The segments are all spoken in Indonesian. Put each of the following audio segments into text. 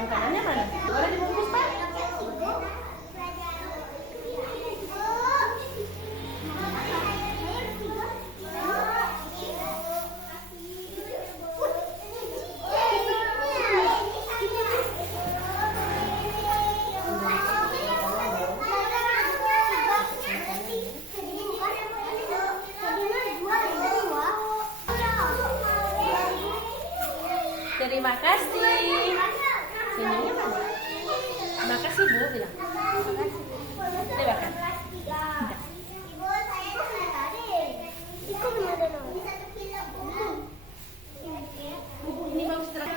Makanannya mana? Boleh dibungkus, Pak? Terima kasih. Senyumnya mana? Terima kasih, Bu, bilang. Terima kasih. Ini bagus terang.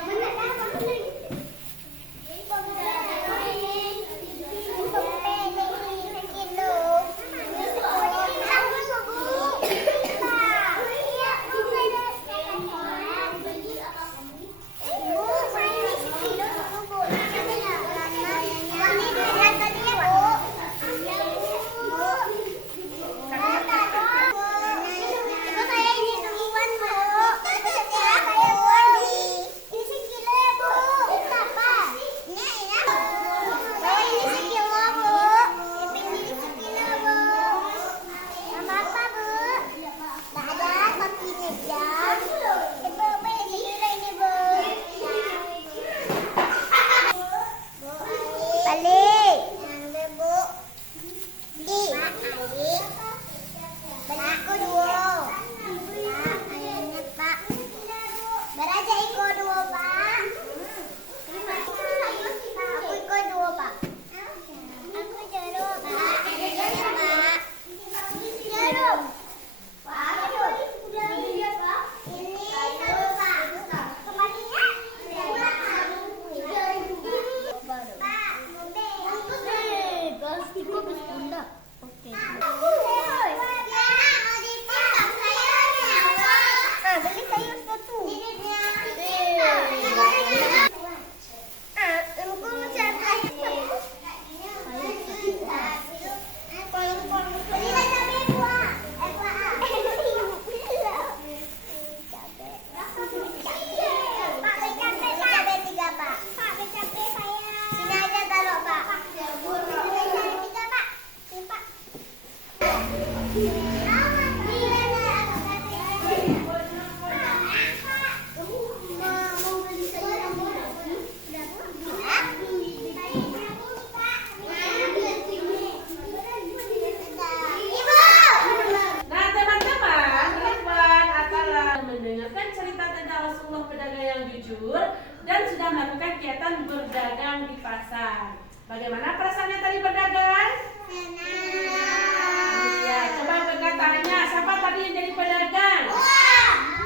Mendengarkan cerita tentang Rasulullah pedagang yang jujur dan sudah melakukan kegiatan berdagang di pasar. Bagaimana perasaannya tadi berdagang? Senang. Iya, coba berkatanya. Siapa tadi yang jadi pedagang?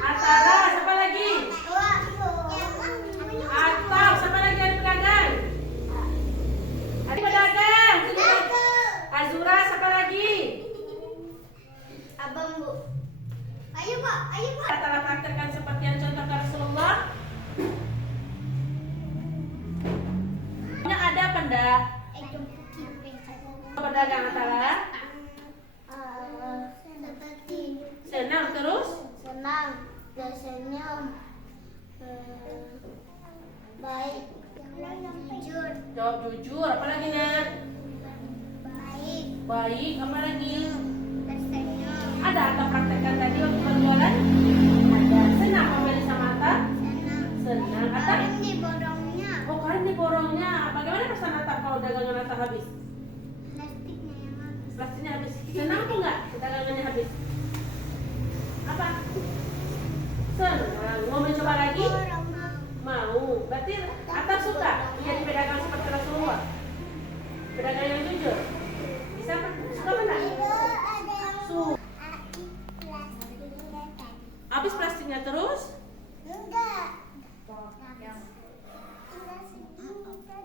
Atara, siapa lagi? Atau siapa lagi yang pedagang? Ada pedagang. Azura, siapa lagi? Abang, Bu. Ayo, Pak. Ayo, Pak. Kita praktekkan seperti yang contohkan Rasulullah. Ada apa enggak? Pedagang Atara? Senang terus? Senang. Biasanya baik. Jujur. Jawab jujur. Apa lagi, Nak? Baik. Baik. Apa lagi? Tersenyum. Ada atau praktekkan tadi waktu berjualan? Ada. Senang membeli sama Atta? Senang. Senang. Atta? Karin di borongnya. Oh, Karin di borongnya. Bagaimana perasaan Atta kalau dagangan Atta habis? Plastiknya yang habis. Plastiknya habis. Senang tuh nggak dagangannya habis? Apa? Senang. Mau mencoba lagi? Mau. Berarti Atta suka menjadi pedagang seperti Rasulullah? Pedagang yang jujur? Bisa? Suka benar? Habis plastiknya terus? Enggak.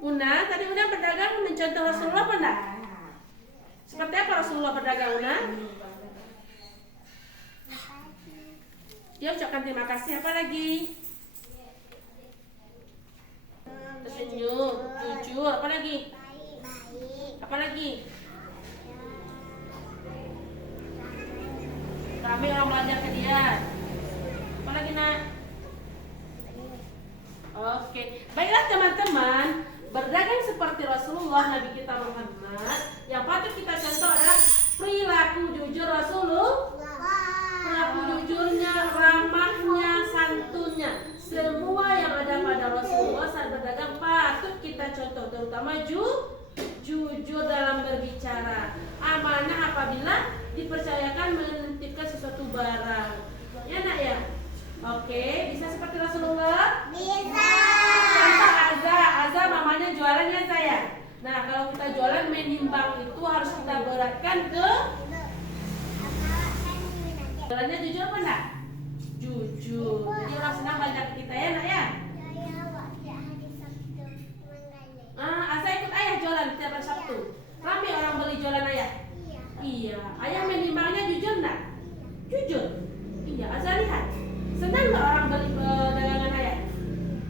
Una, tadi Una berdagang mencontoh Rasulullah apa enggak? Seperti apa Rasulullah berdagang, Una? Dia ucapkan terima kasih. Apa lagi? Tersenyum, jujur. Apa lagi? Apa lagi? Kami orang belajar ke dia. Apa lagi, Nak? Oke. Baiklah teman-teman, contoh, terutama jujur dalam berbicara, amanah apabila dipercayakan menitipkan sesuatu barang. Ya nak ya? Oke, bisa seperti Rasulullah? Bisa. Contoh Azza mamanya jualan ya saya. Nah, kalau kita jualan menimbang itu harus kita beratkan ke jualannya jujur apa enggak? Jujur. Jadi orang senang banyak kita ya nak ya? Azza ikut ayah jualan setiap hari Sabtu. Ramai orang beli jualan ayah. Iya. Ayah menimbangnya jujur enggak? Jujur. Iya. Azza lihat. Senang nggak orang beli dagangan ayah?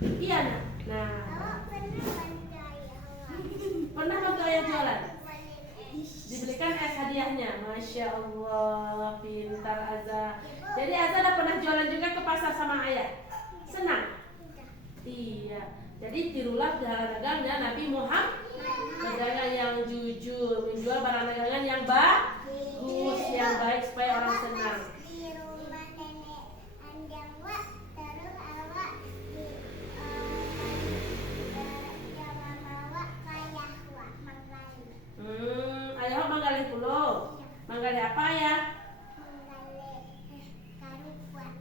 Iya nak. Nah. Pernah bantu ayah jualan? Dibelikan es hadiahnya. Masya Allah, pintar Azza. Jadi Azza udah pernah jualan juga ke pasar sama ayah. Senang? Iya. Jadi tirulah dagang-dagangnya Nabi Muhammad, pedagang yang jujur, menjual barang dagangan yang bagus, yang baik supaya orang senang. Ayah manggalih pulau. Manggalih apa ya?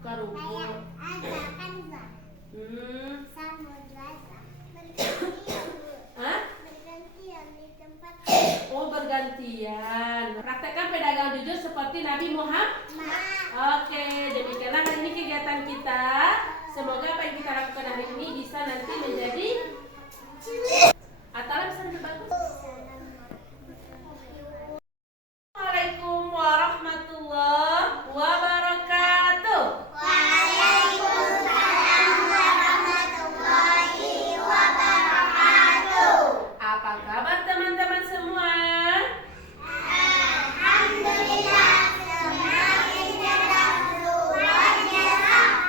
Karupuk. Oh, bergantian. Praktekkan pedagang jujur seperti Nabi Muhammad. Oke, demikianlah hari ini kegiatan kita. Semoga apa yang kita lakukan hari ini bisa nanti menjadi Atala bisa lebih bagus. Assalamualaikum warahmatullahi wabarakatuh. Apa kabar teman-teman semua? Alhamdulillah, semakin cerdas luarnya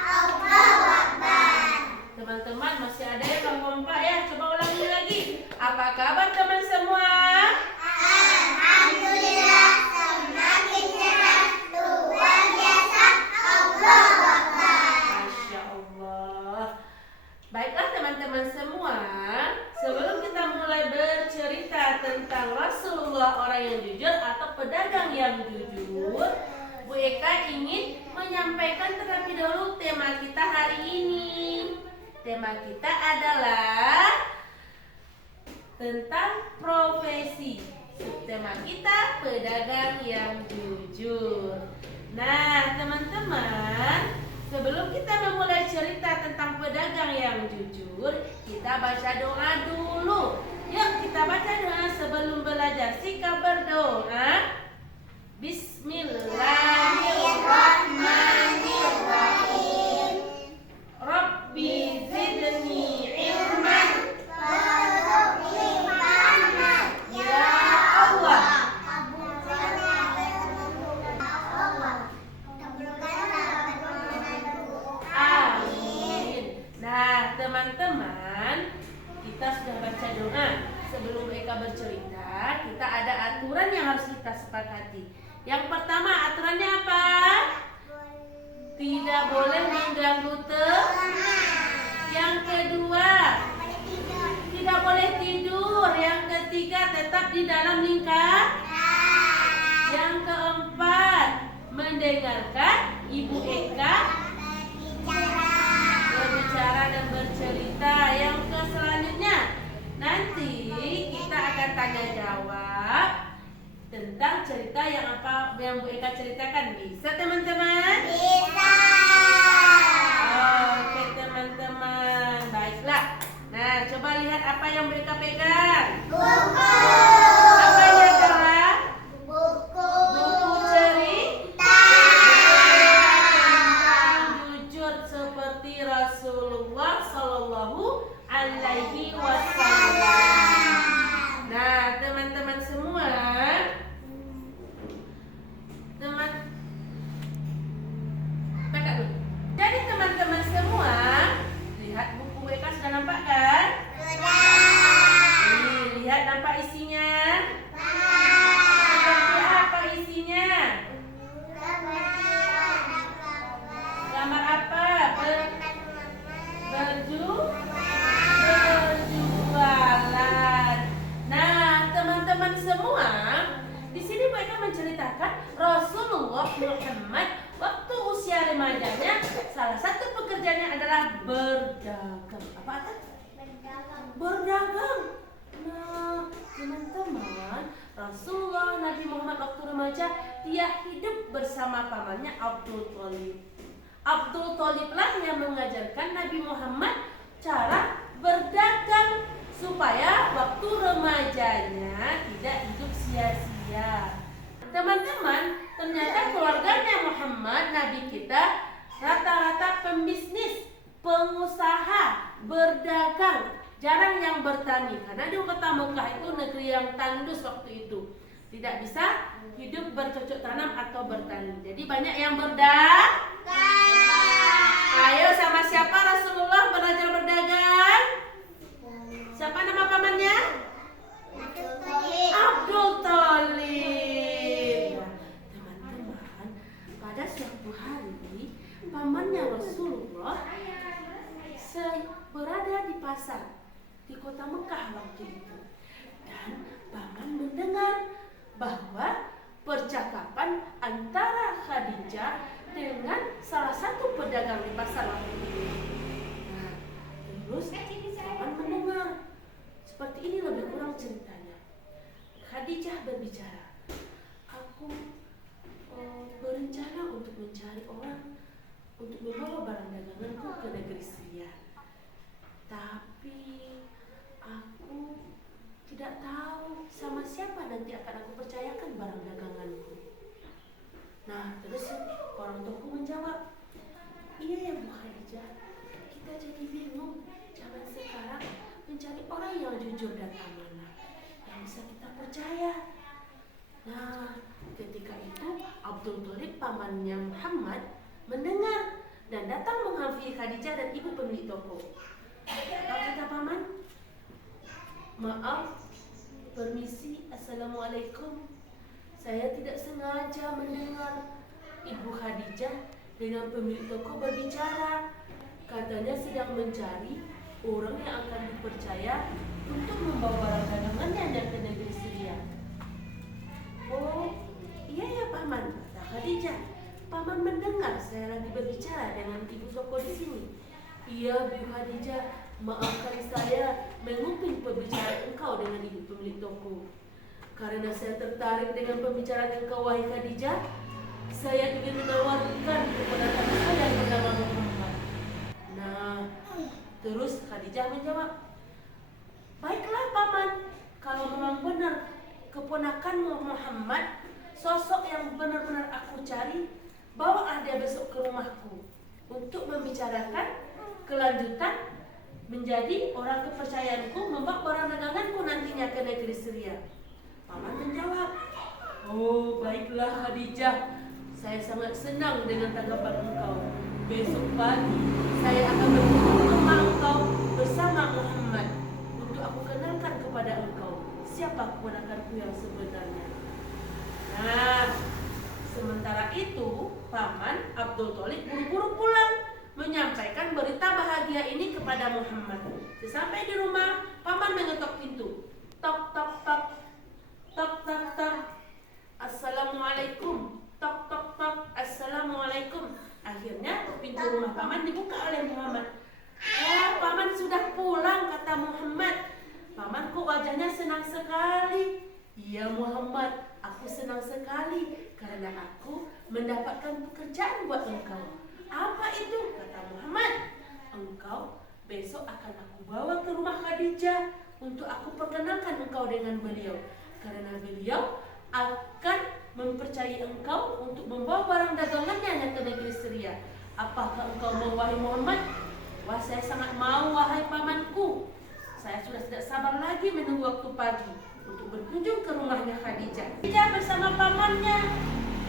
Allah Akbar. Teman-teman masih ada yang belum kompak ya? Coba ulangi lagi. Apa kabar teman semua? Alhamdulillah, semakin cerdas luar biasa Allah Akbar. Masya Allah. Baiklah teman-teman semua, sebelum kita mulai bercerita tentang Rasulullah orang yang jujur atau pedagang yang jujur, Bu Eka ingin menyampaikan terlebih dahulu tema kita hari ini. Tema kita adalah tentang profesi. Tema kita pedagang yang jujur. Nah teman-teman, sebelum kita memulai cerita tentang pedagang yang jujur, kita baca doa dulu. Yuk kita baca doa sebelum belajar. Sikap berdoa. Bismillahirrahmanirrahim. Rabbi zidni ilman. Ya Allah. Amin. Nah teman-teman, kita sudah baca doa. Sebelum mereka bercerita, kita ada aturan yang harus kita sepakati. Yang pertama, aturannya apa? Tidak boleh mengganggu Yang kedua, tidak boleh tidur. Yang ketiga, tetap di dalam lingkar. Yang keempat, mendengarkan Ibu Eka berbicara dan bercerita. Yang selanjutnya, nanti kita akan tanya jawab tentang cerita yang Bu Eka ceritakan. Bisa teman-teman? Bisa. Oke teman-teman, baiklah. Nah coba lihat apa yang Bu Eka pegang. Buku. Apa ini adalah? Buku Cerita tentang jujur seperti Rasulullah Sallallahu Alaihi Wasallam. Nah teman-teman semua, jadi teman-teman semua, lihat buku WK sudah nampak kan? Sudah. Lihat berdagang. Nah, teman-teman, Rasulullah Nabi Muhammad waktu remaja dia hidup bersama pamannya Abdul Thalib. Abdul Thalib lah yang mengajarkan Nabi Muhammad cara berdagang supaya waktu remajanya tidak hidup sia-sia. Teman-teman, ternyata keluarganya Muhammad, Nabi kita, rata-rata pembisnis, pengusaha, berdagang, jarang yang bertani. Karena di kota Mekah itu negeri yang tandus waktu itu, tidak bisa hidup bercocok tanam atau bertani. Jadi banyak yang berdagang. Ayo, sama siapa Rasulullah belajar berdagang? Siapa nama pamannya? Abdul Thalib. Nah, teman-teman, pada suatu hari pamannya Rasulullah berada di pasar di kota Mekah waktu itu, dan paman mendengar bahwa percakapan antara Khadijah dengan salah satu pedagang di pasar waktu itu. Nah, terus paman mendengar seperti ini, lebih kurang ceritanya. Khadijah berbicara, aku berencana untuk mencari orang untuk membawa barang daganganku ke negeri Syria. Tapi aku tidak tahu sama siapa nanti akan aku percayakan barang daganganku. Nah, terus orang tuaku menjawab, iya ya Bu Khadijah, kita jadi bingung zaman sekarang mencari orang yang jujur dan amanah, yang bisa kita percaya. Nah, ketika itu Abdul Thalib pamannya Muhammad mendengar dan datang menghampiri Khadijah dan ibu pemilik toko. Apa kata paman? Maaf, permisi, assalamualaikum. Saya tidak sengaja mendengar ibu Khadijah dengan pemilik toko berbicara. Katanya sedang mencari orang yang akan dipercaya untuk membawa barang dagangannya ke negeri Syria. Oh, iya ya paman, kata Khadijah. Paman mendengar saya lagi berbicara dengan ibu toko di sini. Iya, Bu Khadijah, maafkan saya menguping pembicaraan engkau dengan ibu pemilik toko. Karena saya tertarik dengan pembicaraan engkau, wahai Khadijah, saya ingin menawarkan kepada saya yang bernama Muhammad. Nah, terus Khadijah menjawab, baiklah paman, kalau memang benar keponakanmu Muhammad, sosok yang benar-benar aku cari, bawa dia besok ke rumahku untuk membicarakan kelanjutan menjadi orang kepercayaanku membawa barang daganganku nantinya ke negeri Syria. Paman menjawab, oh baiklah Khadijah, saya sangat senang dengan tanggapan engkau. Besok pagi saya akan berkunjung ke rumah engkau bersama Muhammad untuk aku kenalkan kepada engkau siapa keponakanku yang sebenarnya. Nah, sementara itu paman Abdul Thalib buru-buru pulang menyampaikan berita bahagia ini kepada Muhammad. Sesampai di rumah, paman mengetok pintu. Tok tok tok, tok tok tok. Assalamualaikum. Tok tok tok. Assalamualaikum. Akhirnya pintu rumah paman dibuka oleh Muhammad. Ya, paman sudah pulang, kata Muhammad. Paman kok wajahnya senang sekali. Iya Muhammad, aku senang sekali karena aku mendapatkan pekerjaan buat engkau. Apa itu? Kata Muhammad. Engkau besok akan aku bawa ke rumah Khadijah untuk aku perkenalkan engkau dengan beliau. Karena beliau akan mempercayai engkau untuk membawa barang dagangannya ke negeri Syria. Apakah engkau mau, wahai Muhammad? Wah, saya sangat mau, wahai pamanku. Saya sudah tidak sabar lagi menunggu waktu pagi untuk berkunjung ke rumahnya Khadijah. Khadijah bersama pamannya.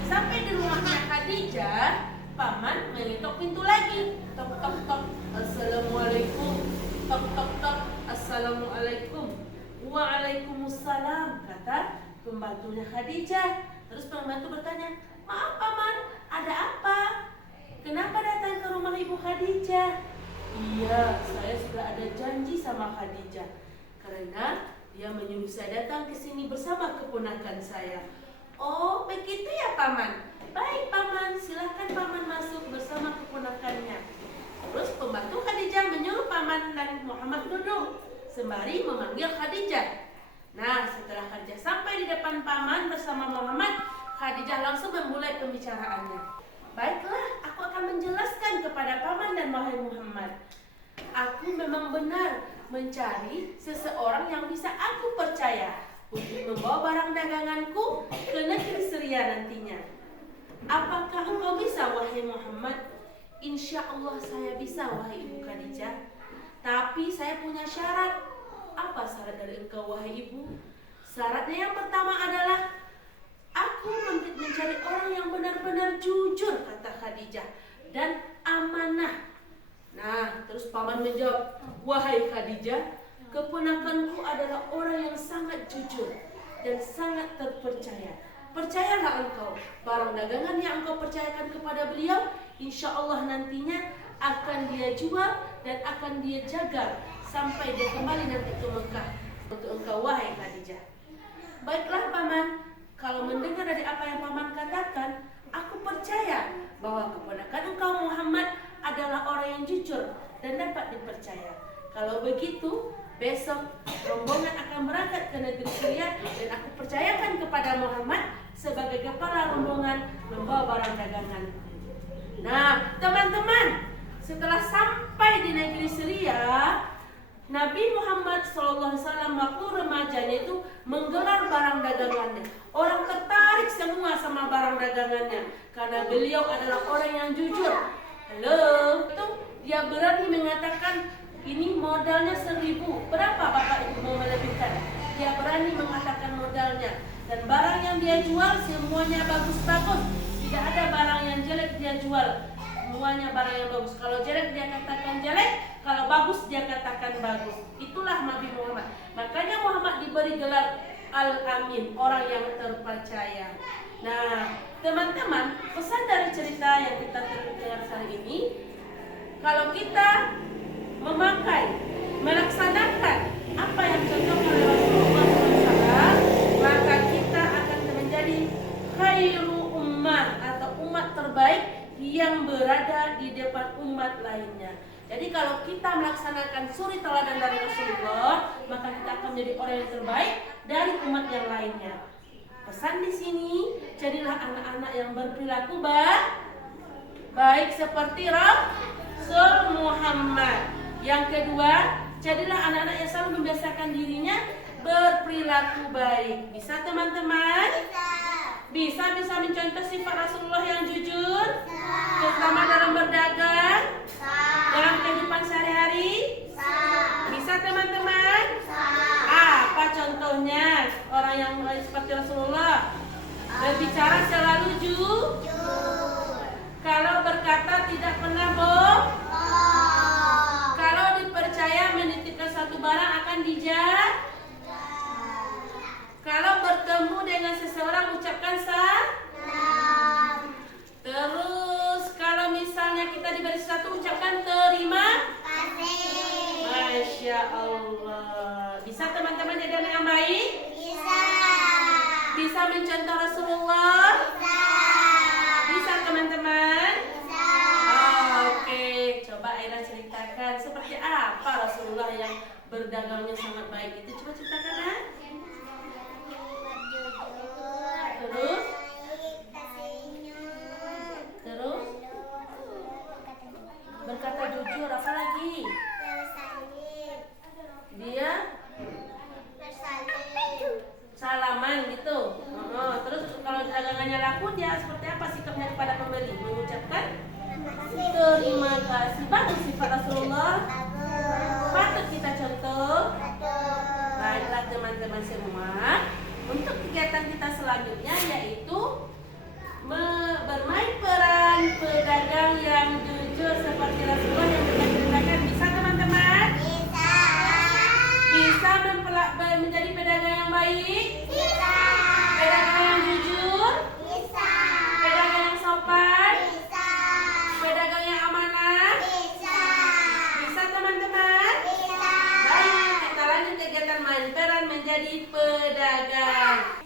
Sampai di rumahnya Khadijah, paman mengetok pintu lagi. Tok tok tok. Assalamualaikum. Tok tok tok. Assalamualaikum. Waalaikumsalam, kata pembantunya Khadijah. Terus pembantu bertanya, maaf paman, ada apa? Kenapa datang ke rumah ibu Khadijah? Iya, saya sudah ada janji sama Khadijah karena dia menyuruh saya datang ke sini bersama keponakan saya. Oh, begitu ya paman. Baik paman, silahkan paman masuk bersama keponakannya. Terus pembantu Khadijah menyuruh paman dan Muhammad duduk. sembari memanggil Khadijah. Nah, setelah Khadijah sampai di depan paman bersama Muhammad, Khadijah langsung memulai pembicaraannya. Baiklah, aku akan menjelaskan kepada paman dan wahai Muhammad. Aku memang benar mencari seseorang yang bisa aku percaya untuk membawa barang daganganku ke negeri Syria nantinya. Apakah engkau bisa, wahai Muhammad? Insya Allah saya bisa, wahai Ibu Khadijah. Tapi saya punya syarat. Apa syarat dari engkau, wahai Ibu? Syaratnya yang pertama adalah aku mencari orang yang benar-benar jujur, kata Khadijah, dan amanah. Nah, terus paman menjawab, wahai Khadijah, keponakanku adalah orang yang sangat jujur dan sangat terpercaya. Percayalah engkau, barang dagangan yang engkau percayakan kepada beliau, insya Allah nantinya akan dia jual dan akan dia jaga sampai dia kembali nanti ke Mekah untuk engkau, wahai Khadijah. Baiklah paman, kalau mendengar dari apa yang paman katakan, aku percaya bahwa keponakan engkau Muhammad adalah orang yang jujur dan dapat dipercaya. Kalau begitu, besok rombongan akan berangkat ke negeri Syria dan aku percayakan kepada Muhammad sebagai kepala rombongan membawa barang dagangan. Nah, teman-teman, setelah sampai di negeri Syria, Nabi Muhammad SAW waktu remajanya itu menggelar barang dagangannya. Orang tertarik semua sama barang dagangannya karena beliau adalah orang yang jujur. Halo, itu dia berani mengatakan ini modalnya 1.000. Berapa Bapak Ibu mau melebihkan? Dia berani mengatakan modalnya. Dan barang yang dia jual semuanya bagus-bagus. Tidak ada barang yang jelek dia jual. Semuanya barang yang bagus. Kalau jelek dia katakan jelek, kalau bagus dia katakan bagus. Itulah Nabi Muhammad. Makanya Muhammad diberi gelar Al-Amin, orang yang terpercaya. Nah, teman-teman, pesan dari cerita yang kita dengar hari ini, kalau kita melaksanakan apa yang dicontohkan oleh Rasulullah SAW, maka kita akan menjadi khairu ummah atau umat terbaik yang berada di depan umat lainnya. Jadi kalau kita melaksanakan suri teladan dari Rasulullah, maka kita akan menjadi orang yang terbaik dari umat yang lainnya. Pesan di sini, jadilah anak-anak yang berperilaku baik seperti Rasul Muhammad. Yang kedua, jadilah anak-anak yang selalu membiasakan dirinya berperilaku baik. Bisa teman-teman? Bisa mencontoh sifat Rasulullah yang jujur, terutama dalam berdagang, dalam kehidupan sehari-hari. Bisa teman-teman? Apa contohnya orang yang seperti Rasulullah? Berbicara selalu jujur. Kalau berkata tidak pernah bohong. Kalau dipercaya menitipkan satu barang akan dijaga. Kalau bertemu dengan seseorang ucapkan salam. Terus kalau misalnya kita diberi sesuatu ucapkan terima kasih. Masya Allah. Bisa teman-teman jadi anak yang baik? Bisa mencontoh Rasulullah? Bisa teman-teman? Oke, coba Aira ceritakan seperti apa Rasulullah yang berdagangnya sangat baik itu. Coba ceritakan ya. Terus berkata jujur, apa lagi? Dia salaman gitu. Terus kalau dagangannya laku dia seperti apa sikapnya kepada pembeli? Mengucapkan terima kasih. Bagus sifat Rasulullah. Patut kita contoh. Baiklah teman-teman semua. Untuk kegiatan kita selanjutnya yaitu bermain peran pedagang yang jujur seperti Rasulullah yang kita ceritakan. Bisa teman-teman? Bisa menjadi pedagang yang baik? Pedagang yang jujur? Pedagang yang sopan? Pedagang yang amanah? Bisa teman-teman? Baik, kita lanjut kegiatan main peran menjadi pedagang.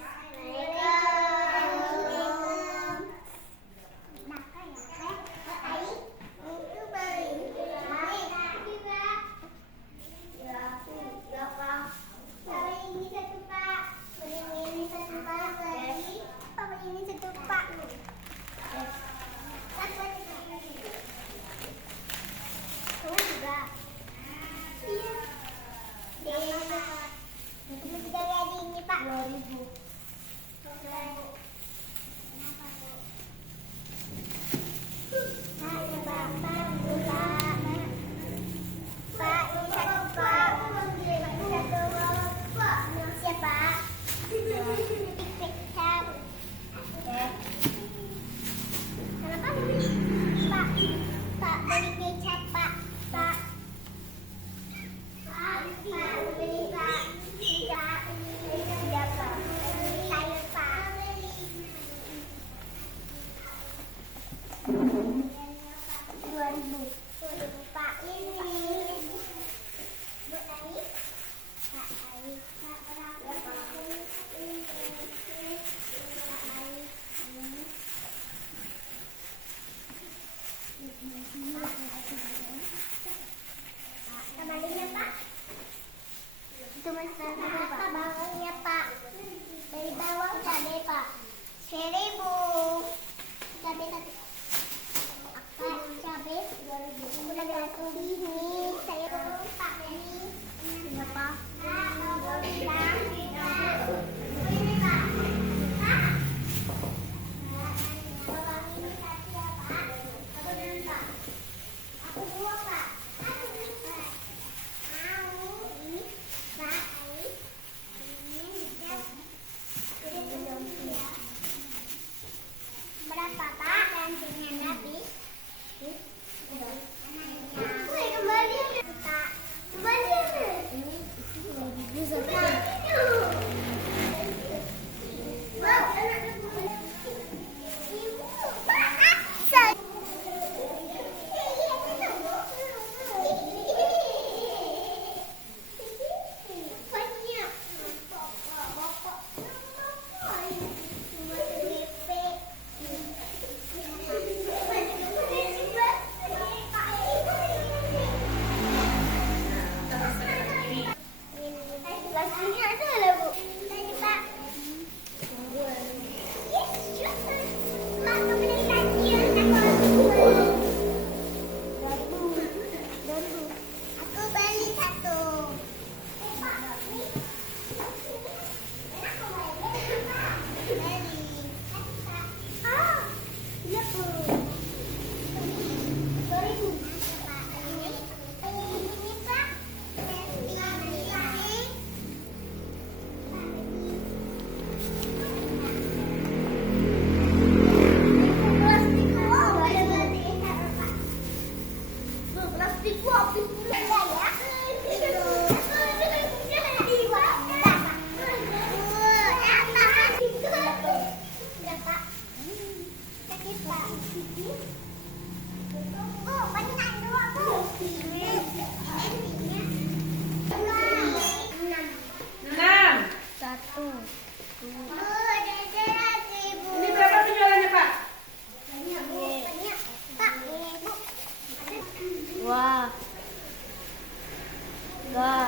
2000. Kembalinya Pak. Itu masalah apa bawangnya Pak? Dari bawang cabai Pak. 1000. Cabai tadi. Apa cabai 2000. Udah datang ini. Saya Pak ini. Berapa? Ini Pak. Pak. Bawang ini tadi ya Pak. Aku dan Pak. Aku dua Pak. Berapa Pak? Gantinya habis. Kembali Pak. Kembali. Ini berapa penjualannya Pak? Wah. Wah.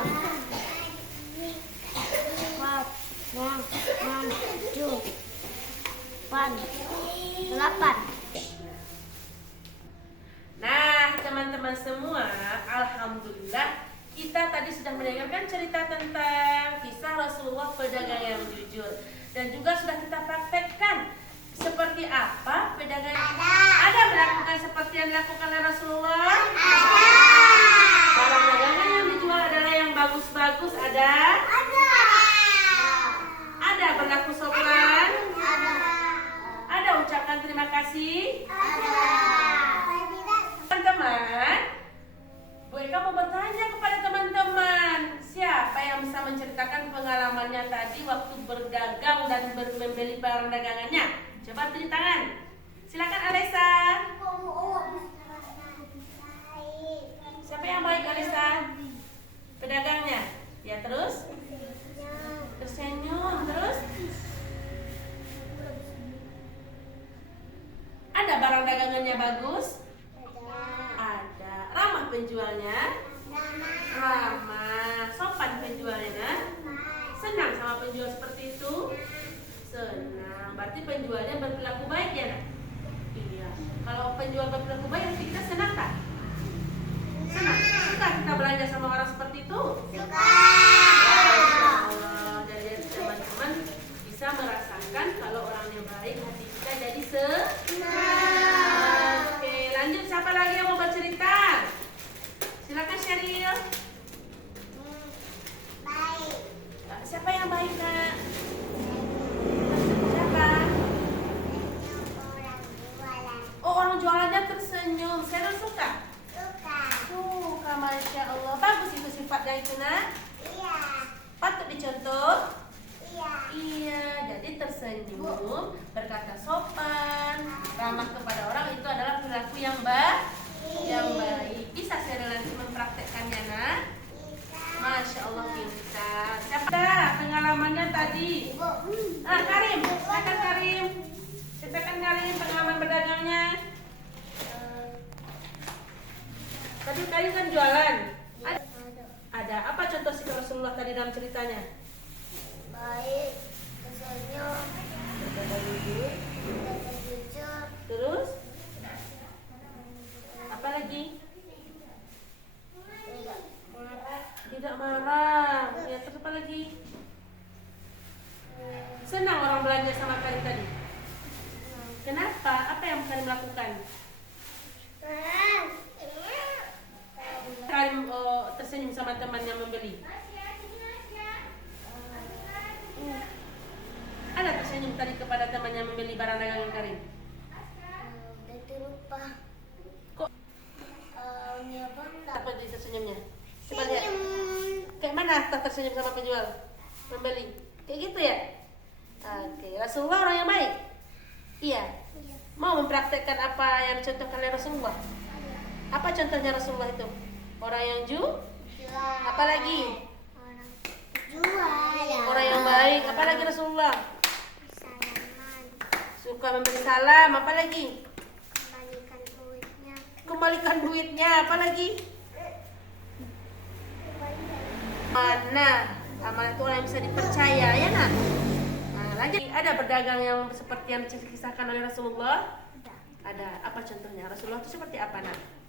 Wah. Wah. 7. 8. Nah, teman-teman semua, alhamdulillah kita tadi sudah mendengarkan cerita tentang kisah Rasulullah pedagang yang jujur, dan juga sudah kita praktekkan seperti apa pedagang. Ada melakukan seperti yang dilakukan oleh Rasulullah. Barang dagangan yang dijual adalah yang bagus-bagus. Ada berlaku sopan. Ada ucapan terima kasih. Teman-teman, Bu Eka mau bertanya kepada teman-teman, siapa yang bisa menceritakan pengalamannya tadi waktu berdagang dan membeli barang dagangannya? Coba tunjuk tangan. Silakan Alisa. Siapa yang baik Alisa? Pedagangnya. Ya terus? Tersenyum terus? Ada barang dagangannya bagus? Ada. Ramah penjualnya? Ramah. Sopan penjualnya? Senang sama penjual seperti itu? Senang. Berarti penjualnya berperilaku baik ya nak? Iya. Kalau penjual berperilaku baik, kita senang tak? Senang. Suka kita belanja sama orang seperti itu? Suka. Jadi teman-teman senyum, berkata sopan, ramah kepada orang, itu adalah perilaku yang baik. Bisa saya relasi mempraktekkannya, nak? Masya Allah, pintar. Siapa pengalamannya tadi? Karim, silakan Karim. Ceritakan Karim pengalaman berdagangnya. Tadi Karim kan jualan. Ada apa contoh sikap Rasulullah tadi dalam ceritanya? Baik, tersenyum, berkata jujur, Terus? Apa lagi? tidak marah, Tidak marah. Ya, terus apa lagi? Senang orang belanja sama Karim tadi. Kenapa? Apa yang Karim lakukan? Karim tersenyum sama teman yang membeli. Ada tersenyum tadi kepada teman yang membeli barang dagangan Karim. itu lupa. Kok Ya bangga. apa jadi tersenyumnya? Coba lihat. Kayak mana tersenyum sama penjual membeli? Kayak gitu ya? Oke, Rasulullah orang yang baik. Iya. Mau mempraktekkan apa yang dicontohkan oleh Rasulullah? Apa contohnya Rasulullah itu? Orang yang apa lagi? Orang yang baik. Apa lagi Rasulullah? Salaman, Suka memberi salam. Apa lagi? kembalikan duitnya. Kembalikan duitnya. Apa lagi? Mana? Amal itu orang yang bisa dipercaya, ya nak? Nah, lanjut. Ada berdagang yang seperti yang dikisahkan oleh Rasulullah? Ada. Apa contohnya? Rasulullah itu seperti apa, nak?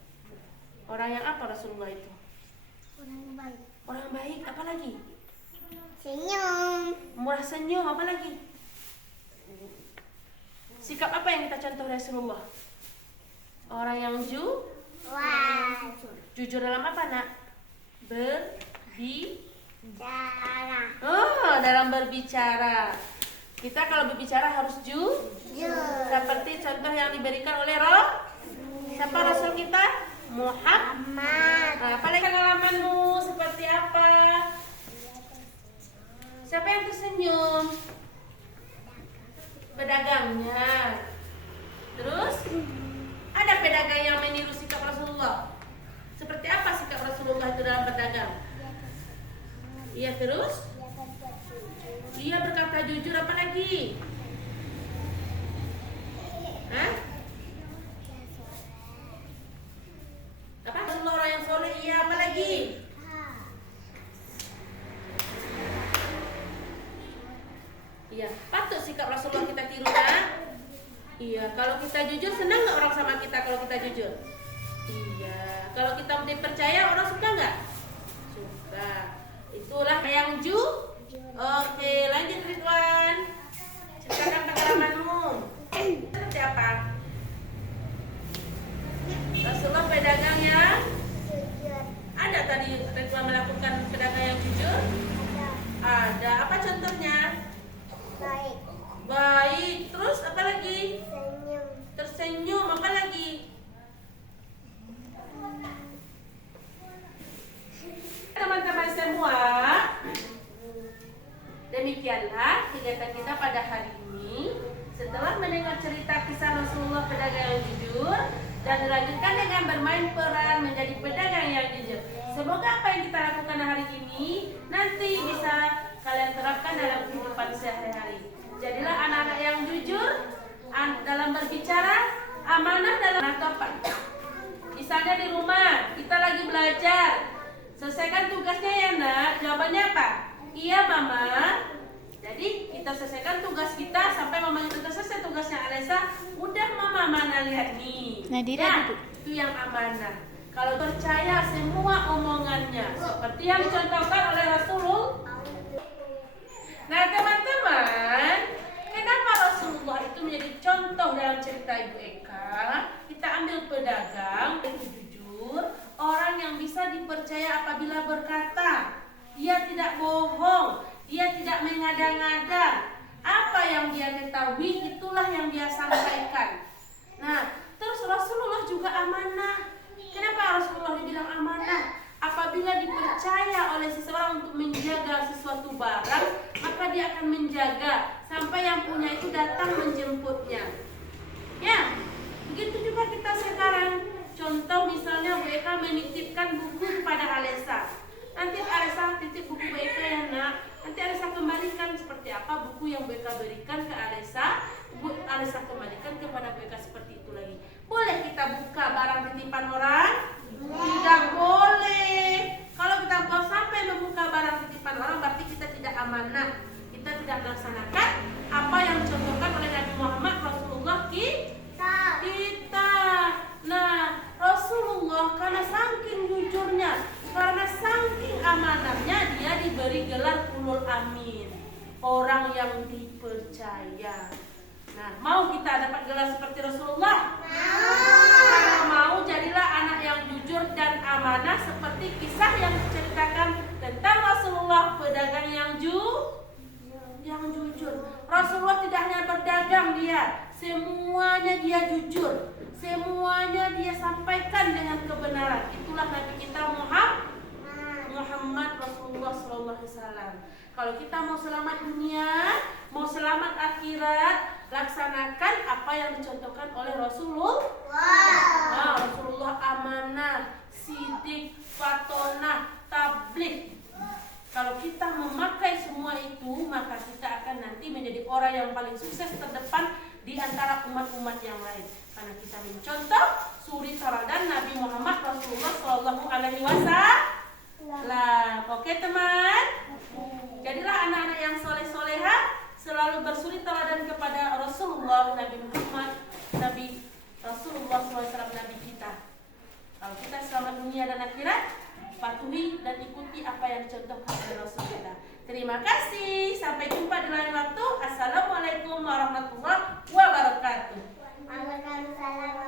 Orang yang apa Rasulullah itu? Orang baik. Orang baik. Apa lagi? Senyum. Murah senyum. Apa lagi? Sikap apa yang kita contoh dari Rasulullah? Orang yang Wah. jujur dalam apa, nak? Cara. Dalam berbicara. Kita kalau berbicara harus Jujur. seperti contoh yang diberikan oleh siapa Rasul kita? Muhammad. Amat. Apalagi pengalamanmu seperti apa? Siapa yang tersenyum? Pedagangnya. Terus ada pedagang yang meniru sikap Rasulullah. Seperti apa sikap Rasulullah itu dalam berdagang? Iya, terus? Dia berkata jujur. Apa lagi? Hah? Apa? Rasulullah orang yang soleh. Iya, apa lagi? Iya, patut sikap Rasulullah kita tiru, nak. Iya, kalau kita jujur, senang nggak orang sama kita kalau kita jujur? Iya, kalau kita dipercaya, orang suka nggak? Suka. Itulah yang Oke, lanjut Ridwan. Ceritakan pengalamanmu. Seperti apa? Rasulullah pedagang yang Jujur. ada tadi Ridwan melakukan pedagang yang jujur? Ada. Apa contohnya? Baik. Baik. Terus apa lagi? Senyum. Tersenyum. Apa lagi? Teman-teman semua, demikianlah kegiatan kita pada hari ini. Setelah mendengar cerita kisah Rasulullah pedagang yang jujur dan dilanjutkan dengan bermain peran menjadi pedagang yang jujur. Semoga apa yang kita lakukan hari ini nanti bisa kalian terapkan dalam kehidupan sehari-hari. Jadilah anak-anak yang jujur dalam berbicara, amanah dalam menangkap. Misalnya di rumah kita lagi belajar, selesaikan tugasnya ya nak. Jawabannya apa? Iya mama. Jadi kita selesaikan tugas kita sampai mamanya sudah selesai tugasnya. Alesa, udah mana lihat nih. Nadira duduk. Itu yang amanah. Kalau percaya semua omongannya seperti yang dicontohkan oleh Rasulullah. Nah teman-teman, kenapa Rasulullah itu menjadi contoh dalam cerita Ibu Eka? Kita ambil pedagang yang jujur, orang yang bisa dipercaya apabila berkata. Dia tidak bohong, dia tidak mengada-ngada. Apa yang dia ketahui, itulah yang dia sampaikan. Nah, terus Rasulullah juga amanah. Kenapa Rasulullah dibilang amanah? Apabila dipercaya oleh seseorang untuk menjaga sesuatu barang, maka dia akan menjaga sampai yang punya itu datang menjemputnya. Ya, begitu juga kita sekarang. Contoh misalnya Bu Eka menitipkan buku kepada Alesa. Nanti Alesa titip buku Bu Eka ya nak. Nanti Alesa kembalikan seperti apa buku yang Bu Eka berikan ke Alesa. Alesa kembalikan kepada Bu Eka seperti itu lagi. Boleh kita buka barang titipan orang? Tidak boleh. Kalau kita sampai membuka barang titipan orang, berarti kita tidak amanah. Kita tidak melaksanakan apa yang dicontohkan oleh Nabi Muhammad Rasulullah kita. Nah, Rasulullah karena saking jujurnya, karena saking amanahnya, dia diberi gelar ulul amin, orang yang dipercaya. Nah, mau kita dapat gelar seperti Rasulullah? Kalau mau, jadilah anak yang jujur dan amanah seperti kisah yang diceritakan tentang Rasulullah, pedagang yang jujur. Rasulullah tidak hanya berdagang, dia semuanya dia jujur, semuanya dia sampaikan dengan kebenaran. Itulah Nabi kita Muhammad Rasulullah SAW. Kalau kita mau selamat dunia, mau selamat akhirat, laksanakan apa yang dicontohkan oleh Rasulullah. Nah, Rasulullah amanah, sidik, fatonah, tabligh. Kalau kita memakai semua itu, maka kita akan nanti menjadi orang yang paling sukses terdepan di antara umat-umat yang lain. Karena kita mencontoh suri teladan Nabi Muhammad Rasulullah SAW. Oke teman, jadilah anak-anak yang soleh-soleha, selalu bersuri teladan kepada Rasulullah Nabi Muhammad, Nabi Rasulullah SAW, Nabi kita. Kalau kita selamat dunia dan akhirat, patuhi dan ikuti apa yang dicontohkan oleh Rasul kita. Terima kasih. Sampai jumpa di lain waktu. Assalamualaikum warahmatullahi wabarakatuh. Waalaikumsalam.